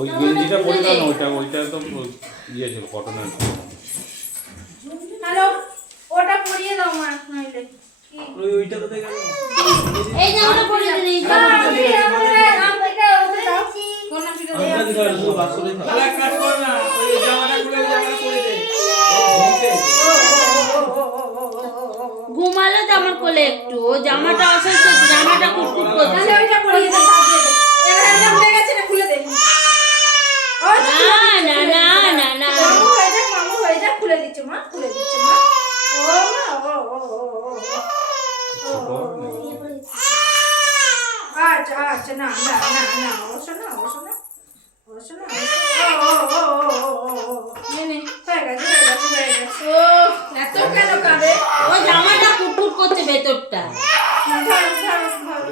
ওই গেঞ্জিটা পরে দাও না, ওইটা একদম ইয়ে ছিল, কটনের ছিল। হ্যালো, ওটা পরিয়ে দাও মা নাইলে ওইটা তো দেখে এই জামাটা পরে দিন, এই জামাটা পরে দিন। এক কাজ কর না, ওই জামাটা খুলে পরে দে। ঘুমালো তো আমার কোলে একটু, ও জামাটা অসুস্থ, জামাটা কুটকুট করছে। তাহলে ওইটা পরিয়ে দাও। এবার এটা হয়ে গেছে না, খুলে দে। না না না না না মামু হয়ে যা, খুলে দিচ্ছ মা, খুলে দিচ্ছ মা। ও মা, আচ্ছা আচ্ছা, না না না না, ও শোনা ও শোনা ও শোনা, নে হয়ে গেছে হয়ে গেছে হয়ে গেছে। ও এত কেন কাঁদে? ও জামাটা কুটকুট করছে ভেতরটা। ধরো ধরো ধরো।